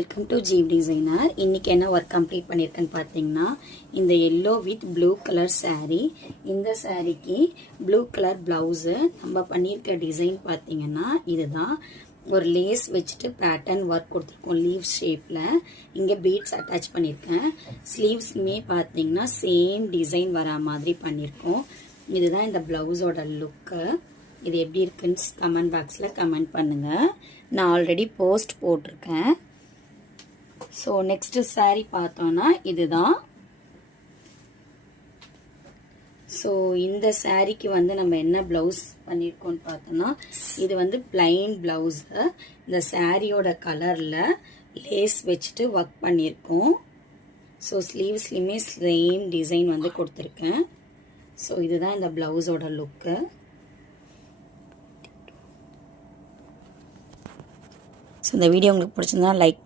Welcome to Jeev designer. இன்னைக்கு என்ன work complete பண்ணியிருக்கேன்னு பார்த்தீங்கன்னா, இந்த yellow with blue colour saree. இந்த சாரீக்கு ப்ளூ கலர் பிளவுஸு. நம்ம பண்ணியிருக்க டிசைன் பார்த்தீங்கன்னா இதுதான். ஒரு லேஸ் வச்சுட்டு பேட்டர்ன் ஒர்க் கொடுத்துருக்கோம் லீவ் ஷேப்பில். இங்கே பீட்ஸ் அட்டாச் பண்ணியிருக்கேன். ஸ்லீவ்ஸ்லுமே பார்த்தீங்கன்னா சேம் டிசைன் வரா மாதிரி பண்ணியிருக்கோம். இதுதான் இந்த பிளவுஸோட லுக்கு. இது எப்படி இருக்குன்னு கமெண்ட் பாக்ஸில் கமெண்ட் பண்ணுங்கள். நான் ஆல்ரெடி போஸ்ட் போட்டிருக்கேன். ஸோ நெக்ஸ்ட் saree பார்த்தோன்னா இதுதான். ஸோ இந்த சாரீக்கு வந்து நம்ம என்ன ப்ளவுஸ் பண்ணியிருக்கோம்னு பார்த்தோன்னா, இது வந்து பிளைன் ப்ளவுஸு. இந்த சாரியோட கலரில் லேஸ் வச்சுட்டு ஒர்க் பண்ணியிருக்கோம். ஸோ ஸ்லீவ்ஸ்லையுமே சேம் டிசைன் வந்து கொடுத்துருக்கேன். ஸோ இதுதான் இந்த ப்ளவுஸோட லுக்கு. ஸோ இந்த வீடியோ உங்களுக்கு பிடிச்சிருந்தா லைக்